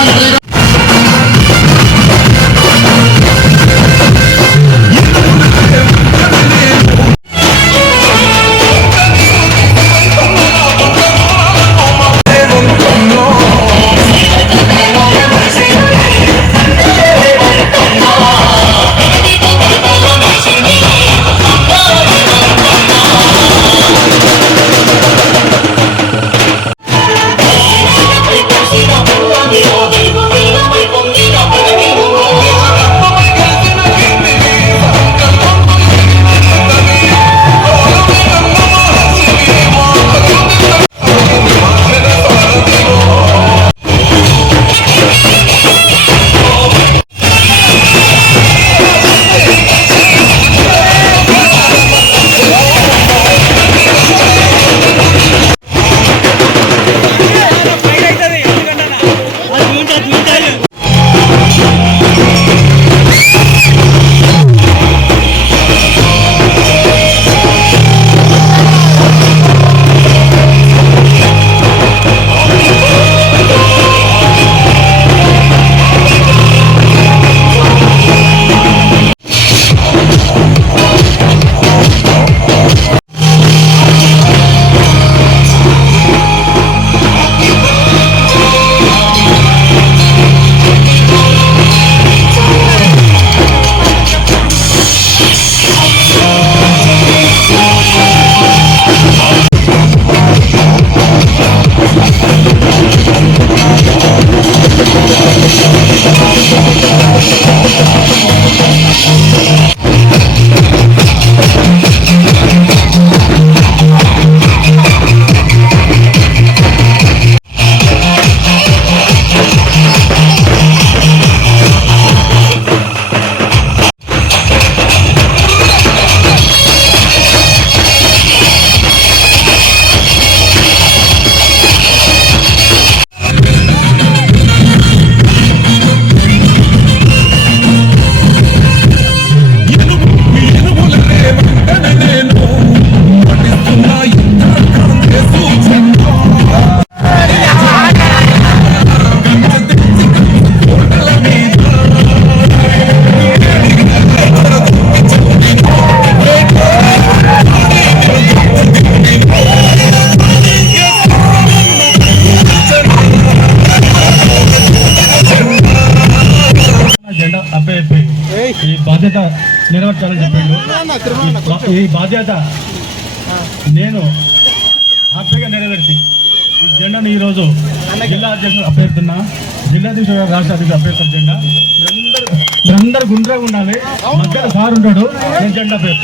¡Vamos, ఈ బాధ్యత నెరవేర్చాలని చెప్పిండు. ఈ బాధ్యత నేను హ్యాపీగా నెరవేర్చి ఈ జెండాను ఈరోజు జిల్లా అధ్యక్షుడు అభ్యర్థున్నా జిల్లా అధ్యక్షుడు రాష్ట్ర అధ్యక్షుడు అభ్యర్థుల జెండా. మీరందరూ గుండ్రగా ఉండాలి. మధ్యలో సార్ ఉంటాడు. నేను జెండా పేరు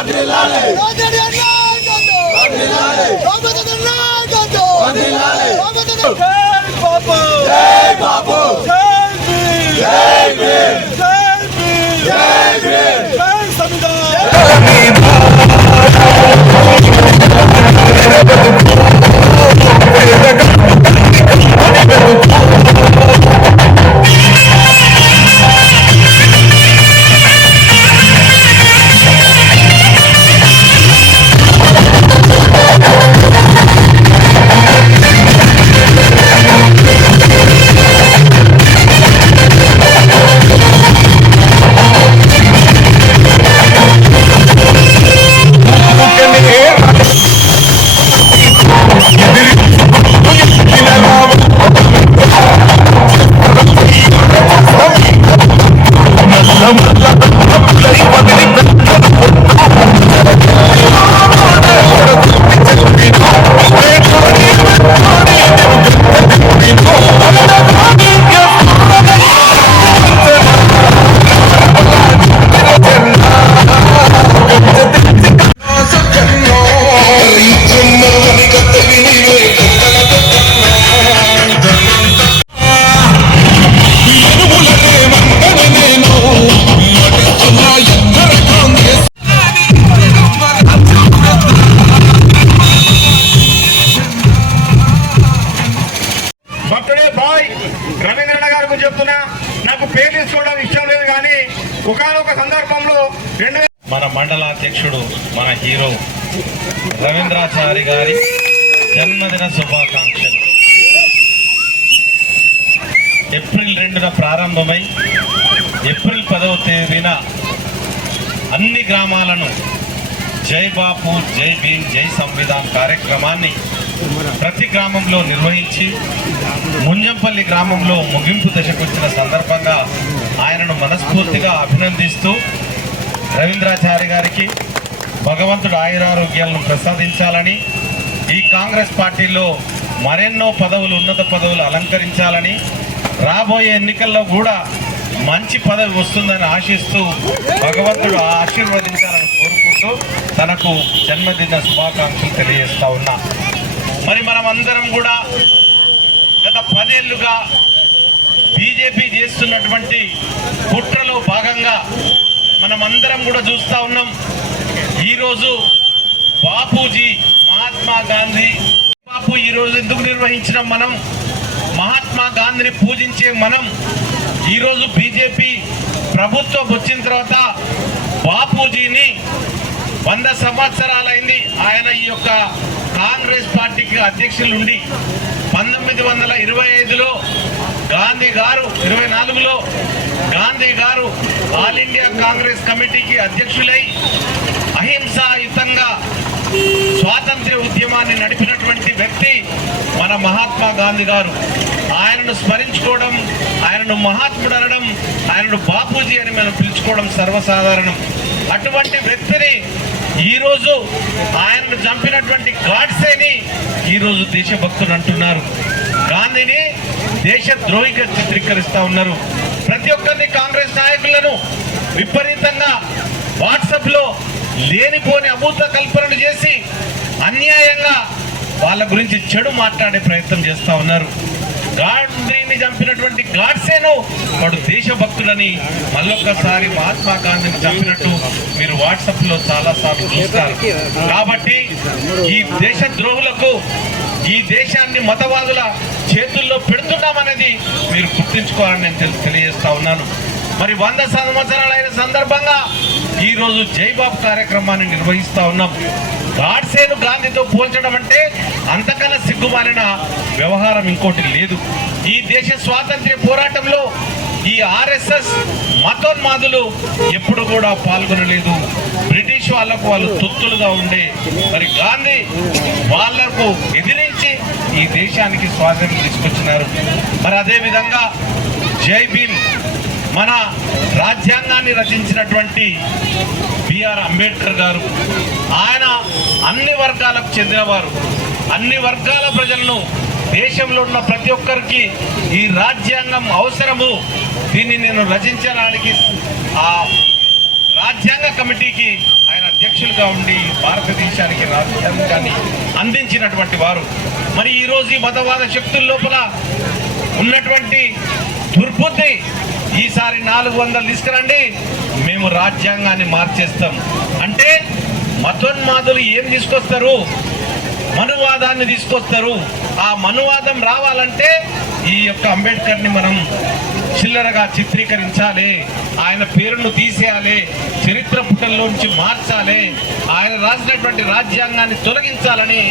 జై హీరో రవీంద్రాచారి గారి జన్మదిన శుభాకాంక్షలు. ఏప్రిల్ రెండున ప్రారంభమై ఏప్రిల్ పదవ తేదీన అన్ని గ్రామాలను జై బాపు జై భీమ్ జై సంవిధాన్ కార్యక్రమాన్ని ప్రతి గ్రామంలో నిర్వహించి ముంజంపల్లి గ్రామంలో ముగింపు దశకు వచ్చిన సందర్భంగా ఆయనను మనస్ఫూర్తిగా అభినందిస్తూ రవీంద్రాచారి గారికి భగవంతుడు ఆయురారోగ్యాలను ప్రసాదించాలని ఈ కాంగ్రెస్ పార్టీలో మరెన్నో పదవులు ఉన్నత పదవులు అలంకరించాలని రాబోయే ఎన్నికల్లో కూడా మంచి పదవి వస్తుందని ఆశిస్తూ భగవంతుడు ఆశీర్వదించాలని కోరుకుంటూ తనకు జన్మదిన శుభాకాంక్షలు తెలియజేస్తా ఉన్నా. మరి మనం అందరం కూడా గత పదేళ్ళుగా బీజేపీ చేస్తున్నటువంటి కుట్రలో భాగంగా మనం అందరం కూడా చూస్తూ ఉన్నాం. ఈరోజు బాపూజీ మహాత్మా గాంధీ. బాపు ఈరోజు ఎందుకు నిర్వహించిన మనం? మహాత్మా గాంధీని పూజించే మనం. ఈరోజు బీజేపీ ప్రభుత్వం వచ్చిన తర్వాత బాపూజీని వంద సంవత్సరాలైంది ఆయన ఈ యొక్క కాంగ్రెస్ పార్టీకి అధ్యక్షులుండి పంతొమ్మిది వందల ఇరవై ఐదులో గాంధీ గారు ఇరవై నాలుగులో గాంధీ గారు ఆల్ ఇండియా కాంగ్రెస్ కమిటీకి అధ్యక్షులై అహింసాయుతంగా స్వాతంత్ర్య ఉద్యమాన్ని నడిపినటువంటి వ్యక్తి మన మహాత్మా గాంధీ గారు. ఆయనను స్మరించుకోవడం ఆయనను మహాత్ముడు అనడం ఆయనను బాపూజీ అని మనం పిలుచుకోవడం సర్వసాధారణం. అటువంటి వ్యక్తిని ఈరోజు ఆయనను చంపినటువంటి గాడ్సేని ఈరోజు దేశభక్తులు అంటున్నారు. గాంధీని దేశ ద్రోహిగా చిత్రీకరిస్తూ ఉన్నారు. ప్రతి ఒక్కరిని కాంగ్రెస్ నాయకులను విపరీతంగా వాట్సాప్లో లేనిపోని అభూత కల్పనలు చేసి అన్యాయంగా వాళ్ళ గురించి చెడు మాట్లాడే ప్రయత్నం చేస్తూ ఉన్నారు. గాంధీని చంపినటువంటి గాడ్సేను వాడు దేశభక్తులని మళ్ళొక్కసారి మహాత్మా గాంధీని చంపినట్టు మీరు వాట్సాప్లో చాలా సార్లు చూస్తారు. కాబట్టి ఈ దేశ ద్రోహులకు ఈ దేశాన్ని మతవాదుల చేతుల్లో పెడుతున్నామనేది మీరు గుర్తించుకోవాలని నేను తెలియజేస్తా ఉన్నాను. మరి వంద సంవత్సరాలైన సందర్భంగా ఈరోజు రోజు జైబాబ్ కార్యక్రమాన్ని నిర్వహిస్తూ ఉన్నాం. గాడ్సేను గాంధీతో పోల్చడం అంటే అంతకన్నా సిగ్గుమాలిన వ్యవహారం ఇంకోటి లేదు. ఈ దేశ స్వాతంత్ర్య పోరాటంలో ఈ ఆర్ఎస్ఎస్ మతోన్మాదులు ఎప్పుడు కూడా పాల్గొనలేదు. బ్రిటిష్ వాళ్ళకు వాళ్ళు తొత్తులుగా ఉండే మరి గాంధీ వాళ్ళకు ఎదిరించి ఈ దేశానికి స్వాతంత్రం తీసుకొచ్చినారు. మరి అదేవిధంగా జై భీమ్ మన రాజ్యాంగాన్ని రచించినటువంటి బిఆర్ అంబేద్కర్ గారు. ఆయన అన్ని వర్గాలకు చెందినవారు. అన్ని వర్గాల ప్రజలను దేశంలో ఉన్న ప్రతి ఒక్కరికి ఈ రాజ్యాంగం అవసరము. దీన్ని నేను రచించడానికి ఆ రాజ్యాంగ కమిటీకి ఆయన అధ్యక్షులుగా ఉండి భారతదేశానికి రాజ్యాంగాన్ని అందించినటువంటి వారు. మరి ఈరోజు ఈ మతవాద శక్తుల లోపల ఉన్నటువంటి దుర్బుద్ధి. ఈసారి నాలుగు వందలు తీసుకురండి. మేము రాజ్యాంగాన్ని మార్చేస్తాం. అంటే మతోన్మాదులు ఏం తీసుకొస్తారు? మనువాదాన్ని తీసుకొస్తారు. ఆ మనువాదం రావాలంటే ఈ యొక్క అంబేద్కర్ని మనం చిల్లరగా చిత్రీకరించాలి. ఆయన పేరును తీసేయాలి. చరిత్ర పుటల్లోంచి మార్చాలి. ఆయన రాసినటువంటి రాజ్యాంగాన్ని తొలగించాలని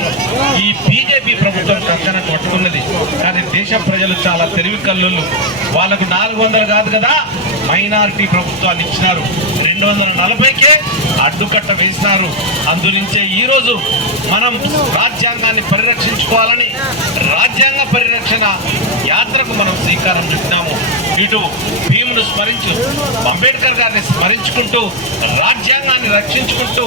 ఈ బీజేపీ ప్రభుత్వం కక్కన పట్టుకున్నది కానీ దేశ ప్రజలు చాలా తెలివి కల్లుళ్ళు. వాళ్ళకు నాలుగు వందలు కాదు కదా? మైనారిటీ ప్రభుత్వాన్ని ఇచ్చినారు. రెండు వందల నలభైకే అడ్డుకట్ట వేసినారు. అందునుంచే ఈరోజు మనం రాజ్యాంగాన్ని పరిరక్షించుకోవాలని రాజ్యాంగ పరిరక్షణ యాత్రకు మనం శ్రీకారం చుట్టినాము. 以上 భీమును స్మరించు. అంబేద్కర్ గారిని స్మరించుకుంటూ రాజ్యాంగాన్ని రక్షించుకుంటూ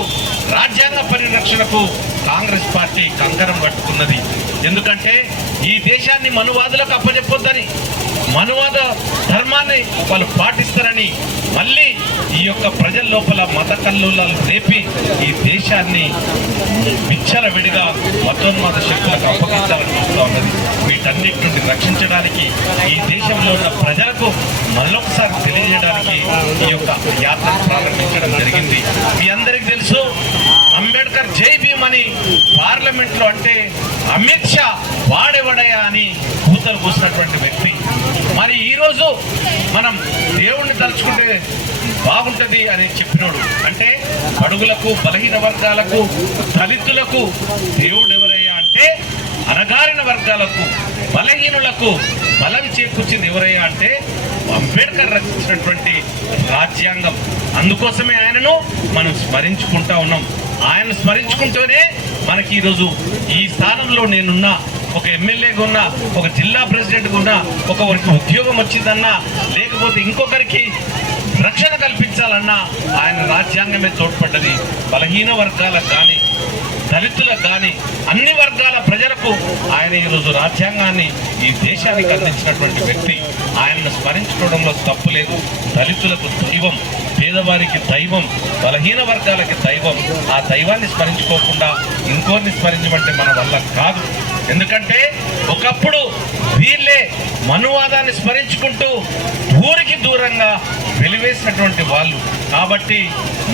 రాజ్యాంగ పరిరక్షణకు కాంగ్రెస్ పార్టీ కంకరం కట్టుకున్నది. ఎందుకంటే ఈ దేశాన్ని మనువాదులకు అప్పజెప్పొద్దని మనువాద ధర్మాన్ని వాళ్ళు పాటిస్తారని మళ్ళీ ఈ యొక్క ప్రజల లోపల మత కల్లోలాలు రేపి ఈ దేశాన్ని విచ్చల విడిగా మతోన్మాద శక్తులకు అప్పగించాలని చూస్తూ ఉన్నది. వీటన్నిటి నుండి రక్షించడానికి ఈ దేశంలో ఉన్న ప్రజలకు మళ్ళొకసారి తెలియజేయడానికి ఈ యొక్క యాత్ర ప్రారంభించడం జరిగింది. మీ అందరికి తెలుసు అంబేద్కర్ జై భీమ్ అని పార్లమెంట్లో అంటే అమిత్ షా వాడెవడయా అని కూతురు కూసినటువంటి వ్యక్తి. మరి ఈరోజు మనం దేవుణ్ణి తలుచుకుంటే బాగుంటుంది అని చెప్పినోడు. అంటే బడుగులకు బలహీన వర్గాలకు దళితులకు దేవుడు ఎవరయ్యా అంటే అనగారిన వర్గాలకు బలహీనులకు బలం చేకూర్చింది ఎవరయ్యా అంటే అంబేద్కర్ రచించినటువంటి రాజ్యాంగం. అందుకోసమే ఆయనను మనం స్మరించుకుంటా ఉన్నాం. ఆయన స్మరించుకుంటూనే మనకి ఈరోజు ఈ స్థానంలో నేనున్నా ఒక ఎమ్మెల్యేగా ఉన్నా ఒక జిల్లా ప్రెసిడెంట్గా ఉన్నా ఒకరికి ఉద్యోగం వచ్చిందన్నా లేకపోతే ఇంకొకరికి రక్షణ కల్పించాలన్నా ఆయన రాజ్యాంగమే తోడ్పడ్డది. బలహీన వర్గాలకు కానీ దళితులకు కానీ అన్ని వర్గాల ప్రజలకు ఆయన ఈరోజు రాజ్యాంగాన్ని ఈ దేశానికి అందించినటువంటి వ్యక్తి. ఆయనను స్మరించుకోవడంలో తప్పు లేదు. దళితులకు దైవం పేదవారికి దైవం బలహీన వర్గాలకి దైవం. ఆ దైవాన్ని స్మరించుకోకుండా ఇంకోరిని స్మరించమంటే మన వల్ల కాదు. ఎందుకంటే ఒకప్పుడు వీళ్ళే మనువాదాన్ని స్మరించుకుంటూ ఊరికి దూరంగా వెలివేసినటువంటి వాళ్ళు. కాబట్టి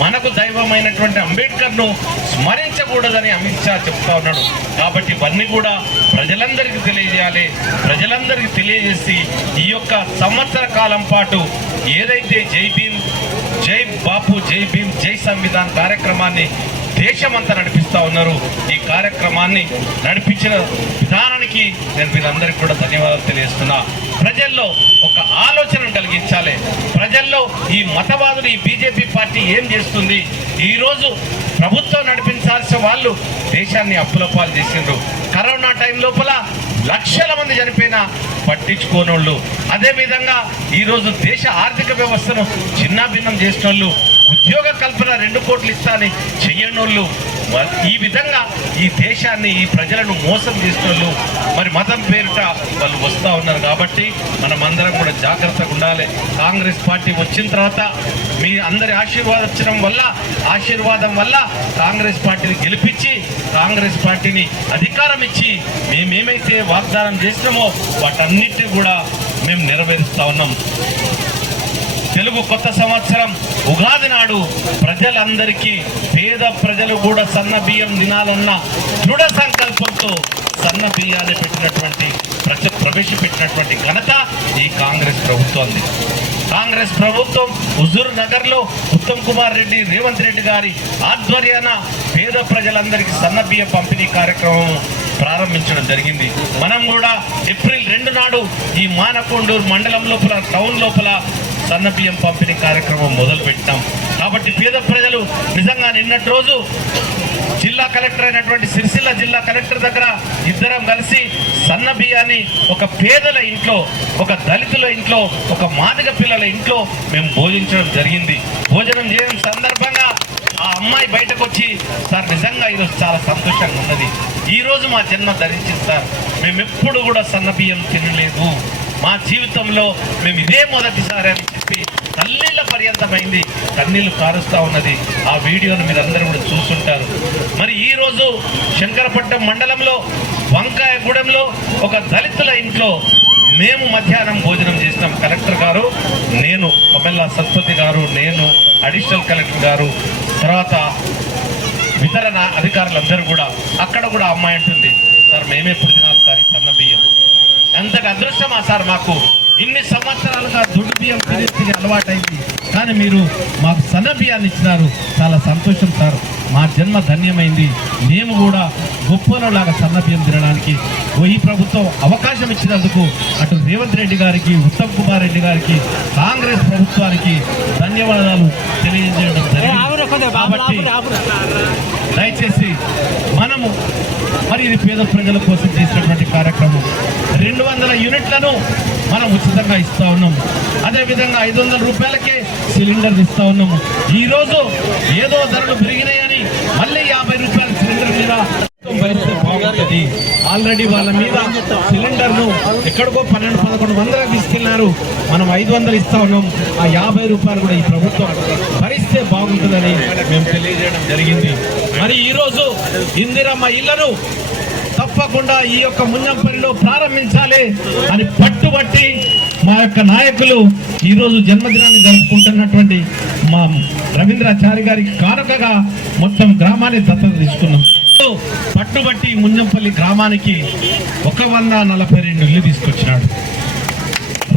మనకు దైవమైనటువంటి అంబేద్కర్ను స్మరించకూడదని అమిత్ షా చెప్తా ఉన్నాడు. కాబట్టి ఇవన్నీ కూడా ప్రజలందరికీ తెలియజేయాలి. ప్రజలందరికీ తెలియజేసి ఈ యొక్క సంవత్సర కాలం పాటు ఏదైతే జై భీమ్ జై బాపు జై భీమ్ జై సంవిధాన్ కార్యక్రమాన్ని దేశమంతా నడిపిస్తా ఉన్నారు. ఈ కార్యక్రమాన్ని నడిపించిన విధానానికి నేను మీరందరికీ కూడా ధన్యవాదాలు తెలియజేస్తున్నా. ప్రజల్లో ఒక ఆలోచన కలిగించాలి. ప్రజల్లో ఈ మతవాదులు ఈ బీజేపీ పార్టీ ఏం చేస్తుంది? ఈరోజు ప్రభుత్వం నడిపించాల్సిన వాళ్ళు దేశాన్ని అప్పుల పాలు చేసిండ్రు. కరోనా టైం లోపల లక్షల మంది చనిపోయినా పట్టించుకోనోళ్ళు. అదేవిధంగా ఈరోజు దేశ ఆర్థిక వ్యవస్థను చిన్నాభిన్నం చేసిన వాళ్ళు ఉద్యోగ కల్పన రెండు కోట్లు ఇస్తా అని చెయ్యనోళ్ళు ఈ విధంగా ఈ దేశాన్ని ఈ ప్రజలను మోసం చేసినోళ్ళు మరి మతం పేరిట వాళ్ళు వస్తూ ఉన్నారు కాబట్టి మనం అందరం కూడా జాగ్రత్తగా ఉండాలి. కాంగ్రెస్ పార్టీ వచ్చిన తర్వాత మీ అందరి ఆశీర్వాదం వల్ల ఆశీర్వాదం వల్ల కాంగ్రెస్ పార్టీని గెలిపించి కాంగ్రెస్ పార్టీని అధికారం ఇచ్చి మేమేమైతే వాగ్దానం చేసినామో వాటన్నిటిని కూడా మేము నెరవేరుస్తా ఉన్నాం. తెలుగు కొత్త సంవత్సరం ఉగాది నాడు ప్రజలందరికీ పేద ప్రజలు కూడా సన్న బియ్యం తినాలన్న దృఢ సంకల్పంతో సన్న బియ్యాన్ని పెట్టినటువంటి ప్రజ ప్రవేశపెట్టినటువంటి ఘనత ఈ కాంగ్రెస్ ప్రభుత్వంది. కాంగ్రెస్ ప్రభుత్వం హుజూర్ నగర్లో ఉత్తమ్ కుమార్ రెడ్డి రేవంత్ రెడ్డి గారి ఆధ్వర్యాన పేద ప్రజలందరికీ సన్న బియ్య పంపిణీ కార్యక్రమం ప్రారంభించడం జరిగింది. మనం కూడా ఏప్రిల్ రెండు నాడు ఈ మానకొండూరు మండలం లోపల టౌన్ లోపల సన్న బియ్యం పంపిణీ కార్యక్రమం మొదలు పెట్టాం కాబట్టి పేద ప్రజలు నిజంగా నిన్నటి రోజు జిల్లా కలెక్టర్ అయినటువంటి సిరిసిల్ల జిల్లా కలెక్టర్ దగ్గర ఇద్దరం కలిసి సన్న బియ్యాన్ని ఒక పేదల ఇంట్లో ఒక దళితుల ఇంట్లో ఒక మాదిగ పిల్లల ఇంట్లో మేము భోజించడం జరిగింది. భోజనం చేయడం సందర్భంగా ఆ అమ్మాయి బయటకు వచ్చి సార్ నిజంగా ఈరోజు చాలా సంతోషంగా ఉన్నది. ఈరోజు మా జన్మ ధరించింది సార్. మేము ఎప్పుడు కూడా సన్న బియ్యం తినలేదు. మా జీవితంలో మేము ఇదే మొదటిసారి అని చెప్పి కన్నీళ్ళ పర్యంతమైంది. కన్నీళ్ళు కారుస్తూ ఉన్నది. ఆ వీడియోను మీరు అందరూ కూడా చూస్తుంటారు. మరి ఈరోజు శంకరపట్నం మండలంలో వంకాయగూడెంలో ఒక దళితుల ఇంట్లో మేము మధ్యాహ్నం భోజనం చేసినాం. కలెక్టర్ గారు నేను కొమెల్లా సత్పతి గారు నేను అడిషనల్ కలెక్టర్ గారు తర్వాత వితరణ అధికారులందరూ కూడా అక్కడ కూడా అమ్మాయి అంటుంది. సార్ మేమే ఎప్పుడు తినాలి సార్ ఈ సన్న బియ్యం ఎంతగా అదృష్టమా సార్ మాకు? ఇన్ని సంవత్సరాలుగా దుడ్డు బియ్యం తిని అలవాటైంది. కానీ మీరు మాకు సన్న బియ్యాన్ని ఇచ్చినారు. చాలా సంతోషం సార్. మా జన్మ ధన్యమైంది. మేము కూడా గొప్పలోలాగా సన్న బియ్యం తినడానికి. ఓ ఈ ప్రభుత్వం అవకాశం ఇచ్చినందుకు అటు రేవంత్ రెడ్డి గారికి ఉత్తమ్ కుమార్ రెడ్డి గారికి కాంగ్రెస్ ప్రభుత్వానికి ధన్యవాదాలు తెలియజేయడం జరిగింది. కాబట్టి దయచేసి మనము మరి ఇది పేద ప్రజల కోసం చేసినటువంటి కార్యక్రమం. రెండు వందల యూనిట్లను మనం ఉచితంగా ఇస్తా ఉన్నాము అదేవిధంగా ఐదు వందల రూపాయలకే సిలిండర్ ఇస్తూ ఉన్నాము ఈరోజు ఏదో ధరలు పెరిగినాయని మళ్ళీ యాభై రూపాయల సిలిండర్ మీద భరిస్తే బాగుంటుంది. ఆల్రెడీ వాళ్ళ మీద సిలిండర్ను ఎక్కడికో పన్నెండు పదకొండు వందలకు తీసుకెళ్ళారు మనం ఐదు వందలు ఇస్తా ఉన్నాం. ఆ యాభై రూపాయలు కూడా ఈ ప్రభుత్వం ఇస్తే బాగుంటుందని మేము తెలియజేయడం జరిగింది. మరి ఈరోజు ఇందిరమ్మ ఇళ్ళను తప్పకుండా ఈ యొక్క మున్నంపల్లిలో ప్రారంభించాలి అని పట్టుబట్టి మా యొక్క నాయకులు ఈరోజు జన్మదినాన్ని జరుపుకుంటున్నటువంటి మా రవీంద్రాచారి గారికి కానుకగా మొత్తం గ్రామాన్ని దత్తత తీసుకున్నాం. పట్టుబట్టి మున్నంపల్లి గ్రామానికి ఒక వంద నలభై రెండు ఇల్లు తీసుకొచ్చినాడు.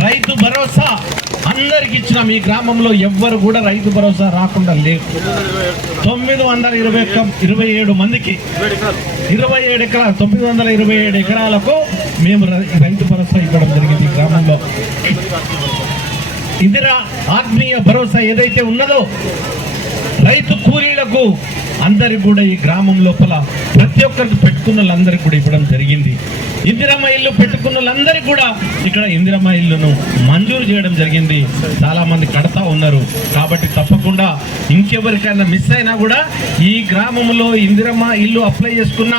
రైతు భరోసా అందరికి ఇచ్చిన మీ గ్రామంలో ఎవ్వరు కూడా రైతు భరోసా రాకుండా లేదు తొమ్మిది వందల ఇరవై ఒక్క ఇరవై ఏడు మందికి ఇరవై ఏడు ఎకరాలు తొమ్మిది వందల ఇరవై ఏడు ఎకరాలకు మేము రై- రైతు భరోసా ఇవ్వడం జరిగింది గ్రామంలో. ఇందిరా ఆత్మీయ భరోసా ఏదైతే ఉన్నదో రైతు కూలీలకు అందరికి కూడా ఈ గ్రామం లోపల ప్రతి ఒక్కరికి పెట్టుకున్న వాళ్ళందరికీ కూడా ఇవ్వడం జరిగింది. ఇందిరమ్మ ఇల్లు పెట్టుకున్న వాళ్ళందరికీ కూడా ఇక్కడ ఇందిరమ్మ ఇల్లును మంజూరు చేయడం జరిగింది. చాలా మంది కడతా ఉన్నారు. కాబట్టి తప్పకుండా ఇంకెవరికైనా మిస్ అయినా కూడా ఈ గ్రామంలో ఇందిరమ్మ ఇల్లు అప్లై చేసుకున్న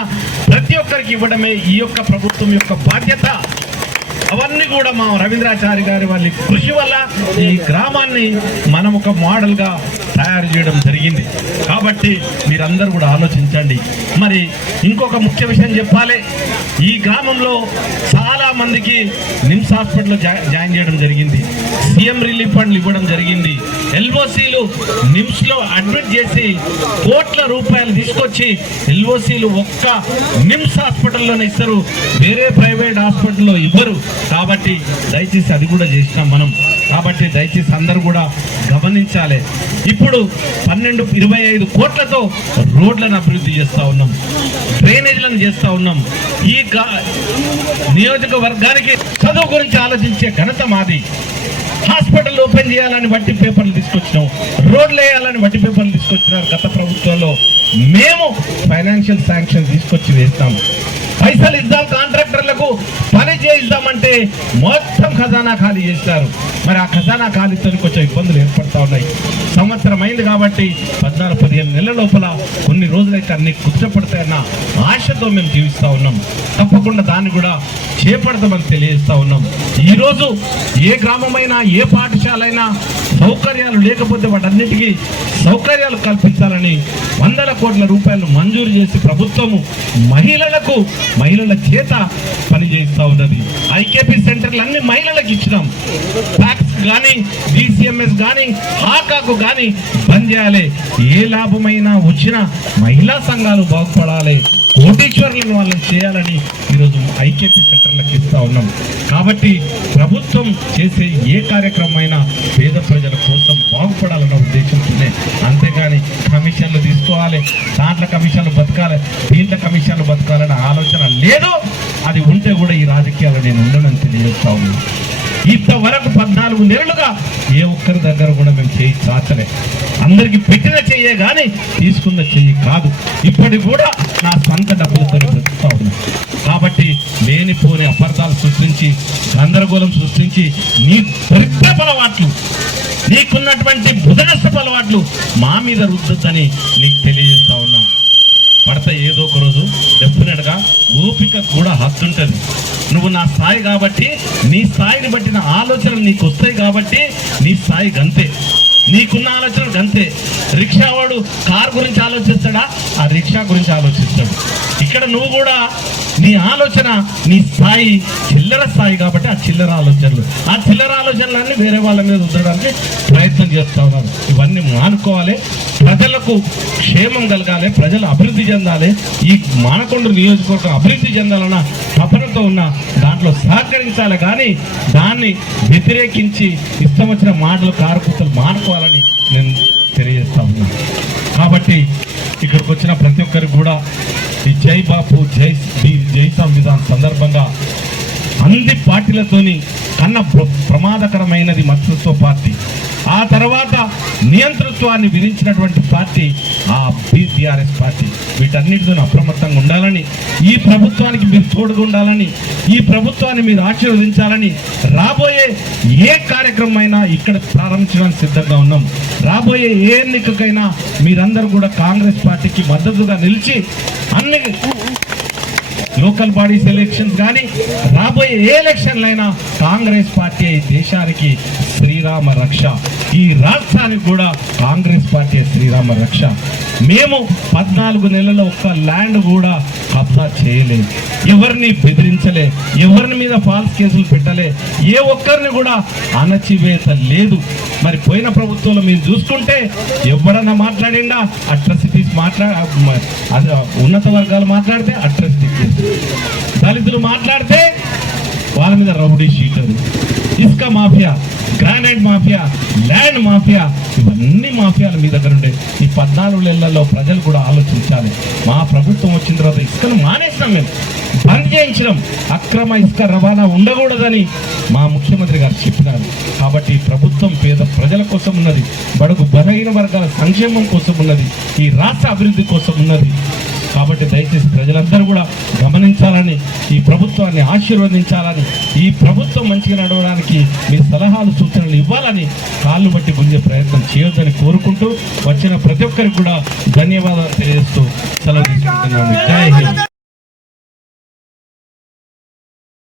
ప్రతి ఒక్కరికి ఇవ్వడమే ఈ యొక్క ప్రభుత్వం యొక్క బాధ్యత. అవన్నీ కూడా మా రవీంద్రాచారి గారి వాళ్ళ కృషి వల్ల ఈ గ్రామాన్ని మనం ఒక మోడల్గా తయారు చేయడం జరిగింది. కాబట్టి మీరందరూ కూడా ఆలోచించండి. మరి ఇంకొక ముఖ్య విషయం చెప్పాలి. ఈ గ్రామంలో చాలా మందికి నిమ్స్ హాస్పిటల్లో జా- జాయిన్ చేయడం జరిగింది. సీఎం రిలీఫ్ ఫండ్లు ఇవ్వడం జరిగింది. ఎల్ఓసీలు నిమ్స్లో అడ్మిట్ చేసి కోట్ల రూపాయలు తీసుకొచ్చి ఎల్ఓసీలు ఒక్క నిమ్స్ హాస్పిటల్లోనే ఇస్తారు. వేరే ప్రైవేట్ హాస్పిటల్లో ఇవ్వరు. కాబట్టి దయచేసి అది కూడా చేసినాం మనం. కాబట్టి దయచేసి అందరూ కూడా గమనించాలి. ఇప్పుడు పన్నెండు ఇరవై ఐదు కోట్లతో రోడ్లను అభివృద్ధి చేస్తూ ఉన్నాం. డ్రైనేజీలను చేస్తూ ఉన్నాం. ఈ నియోజకవర్గానికి చదువు గురించి ఆలోచించే ఘనత మాది. హాస్పిటల్ ఓపెన్ చేయాలని వట్టి పేపర్లు తీసుకొచ్చినాం. రోడ్లు వేయాలని వట్టి పేపర్లు తీసుకొచ్చినారు గత ప్రభుత్వంలో. మేము ఫైనాన్షియల్ శాంక్షన్ తీసుకొచ్చి వేస్తాం. పైసలు ఇద్దాం కాంట్రాక్టర్లకు పని చేయిద్దామంటే మొత్తం ఖజానా ఖాళీ చేస్తారు మరి ఆ ఖజానా ఖాళీతో కొంచెం ఇబ్బందులు ఏర్పడతా ఉన్నాయి. సంవత్సరం అయింది కాబట్టి పద్నాలుగు పదిహేను నెలల లోపల కొన్ని రోజులైతే అన్ని కుచ్చపడతాయన్న ఆశతో మేము జీవిస్తూ ఉన్నాం. తప్పకుండా దాన్ని కూడా చేపడతామని తెలియజేస్తూ ఉన్నాం. ఈరోజు ఏ గ్రామమైనా ఏ పాఠశాల అయినా సౌకర్యాలు లేకపోతే వాటన్నిటికీ సౌకర్యాలు కల్పించాలని వందల కోట్ల రూపాయలు మంజూరు చేసి ప్రభుత్వము మహిళలకు మహిళల చేత పనిచేస్తూ ఉన్నది. ఐకేపీ సెంటర్లు అన్ని మహిళలకు ఇచ్చినాం. ప్యాక్స్ కానీ డిసిఎంఎస్ కానీ హాకాకు కానీ బంద్ చేయాలి. ఏ లాభమైనా వచ్చినా మహిళా సంఘాలు బాగుపడాలి. కోటీశ్వరులను వాళ్ళని చేయాలని ఈరోజు ఐకేపీ సెంటర్లకు ఇస్తూ ఉన్నాం. కాబట్టి ప్రభుత్వం చేసే ఏ కార్యక్రమం అయినా పేద ప్రజల కోసం బాగుపడాలన్న ఉద్దేశంతోనే అంతేగాని కమిషన్లు తీసుకోవాలి దాంట్లో కమిషన్లు బతకాలి దీంట్లో కమిషన్లు బతకాలనే ఆలోచన లేదు. అది ఉంటే కూడా ఈ రాజకీయాలు నేను ఉండనని తెలియజేస్తా ఉన్నాను. ఇంతవరకు పద్నాలుగు నెలలుగా ఏ ఒక్కరి దగ్గర కూడా మేము చేయి చాచలే. అందరికి పెట్టిన చెయ్యే కానీ తీసుకున్న చెయ్యి కాదు. ఇప్పటికి కూడా నా సొంత డబ్బులతో బ్రతుకుతా ఉన్నా. కాబట్టి లేనిపోని అపార్థాలు సృష్టించి గందరగోళం సృష్టించి నీ దరిద్రపు అలవాట్లు నీకున్నటువంటి బుధనష్టపు అలవాట్లు మా మీద రుద్దొద్దని నీకు తెలియజేస్తా ఉన్నా పడతా ఏదో ఒక రోజు ఓపిక కూడా హద్దు ఉంటుంది నువ్వు నా స్థాయి కాబట్టి నీ స్థాయిని బట్టిన ఆలోచనలు నీకు వస్తాయి కాబట్టి నీ స్థాయి గంతే. నీకున్న ఆలోచనలు గంతే. రిక్షా వాడు కార్ గురించి ఆలోచిస్తాడా? ఆ రిక్షా గురించి ఆలోచిస్తాడు. ఇక్కడ నువ్వు కూడా నీ ఆలోచన నీ స్థాయి చిల్లర స్థాయి కాబట్టి ఆ చిల్లర ఆలోచనలు. ఆ చిల్లర ఆలోచనలన్నీ వేరే వాళ్ళ మీద ఉండడానికి ప్రయత్నం చేస్తా ఉన్నారు ఇవన్నీ మానుకోవాలి. ప్రజలకు క్షేమం కలగాలి ప్రజలు అభివృద్ధి చెందాలి. ఈ మానకొండ నియోజకవర్గం అభివృద్ధి చెందాలన్న తపనతో ఉన్న దాంట్లో సహకరించాలి కానీ దాన్ని వ్యతిరేకించి ఇష్టం వచ్చిన మాటలు కారుకూతలు మానుకోవాలని నేను తెలియజేస్తా ఉన్నాను కాబట్టి ఇక్కడికి వచ్చిన ప్రతి ఒక్కరికి కూడా ఈ జై బాపు జై జై సంవిధాన్ సందర్భంగా అన్ని పార్టీలతోని కన్న ప్ర- ప్రమాదకరమైనది మతృత్వ పార్టీ. ఆ తర్వాత నియంతృత్వాన్ని విధించినటువంటి పార్టీ ఆ బీసీఆర్ఎస్ పార్టీ. వీటన్నిటితో అప్రమత్తంగా ఉండాలని ఈ ప్రభుత్వానికి మీరు తోడుగా ఉండాలని ఈ ప్రభుత్వాన్ని మీరు ఆశీర్వదించాలని రాబోయే ఏ కార్యక్రమం అయినా ఇక్కడ ప్రారంభించడానికి సిద్ధంగా ఉన్నాం. రాబోయే ఏ ఎన్నికకైనా మీరందరూ కూడా కాంగ్రెస్ పార్టీకి మద్దతుగా నిలిచి అన్ని లోకల్ బాడీస్ ఎలక్షన్స్ కానీ రాబోయే ఏ ఎలక్షన్లైనా కాంగ్రెస్ పార్టీ దేశానికి శ్రీరామ రక్ష ఈ రాష్ట్రానికి కూడా కాంగ్రెస్ పార్టీ శ్రీరామ రక్ష మేము పద్నాలుగు నెలల ఒక్క ల్యాండ్ కూడా కబ్జా చేయలేదు ఎవరిని బెదిరించలే ఎవరిని మీద ఫాల్స్ కేసులు పెట్టలే ఏ ఒక్కరిని కూడా అణచివేత లేదు. మరి పోయిన ప్రభుత్వంలో మీరు చూసుకుంటే ఎవరన్నా మాట్లాడిండా? అట్రసిటీస్ మాట్లా అది ఉన్నత వర్గాలు మాట్లాడితే అట్రసిటీ కేసు. దళితులు మాట్లాడితే వాళ్ళ మీద రౌడీ షీటరు ఇసుక mafia granite mafia land mafia ఇవన్నీ మాఫియాల మీ దగ్గర ఉండే. ఈ పద్నాలుగు నెలల్లో ప్రజలు కూడా ఆలోచించాలి. మా ప్రభుత్వం వచ్చిన తర్వాత ఇసుకను మానేసినాం మేము. బంద్ చేయించడం అక్రమ ఇసుక రవాణా ఉండకూడదని మా ముఖ్యమంత్రి గారు చెప్పినారు. కాబట్టి ప్రభుత్వం పేద ప్రజల కోసం ఉన్నది. బడుగు బలహీన వర్గాల సంక్షేమం కోసం ఉన్నది. ఈ రాష్ట్ర అభివృద్ధి కోసం ఉన్నది. కాబట్టి దయచేసి ప్రజలందరూ కూడా గమనించాలని ఈ ప్రభుత్వాన్ని ఆశీర్వదించాలని ఈ ప్రభుత్వం మంచిగా నడవడానికి మీ సలహాలు సూచనలు ఇవ్వాలని కాళ్ళు బట్టి గుంజే ప్రయత్నం చేయొద్దని కోరుకుంటూ వచ్చిన ప్రతి ఒక్కరికి కూడా ధన్యవాదాలు తెలియజేస్తూ సెలవు తీసుకుంటున్నాను. జై హింద్.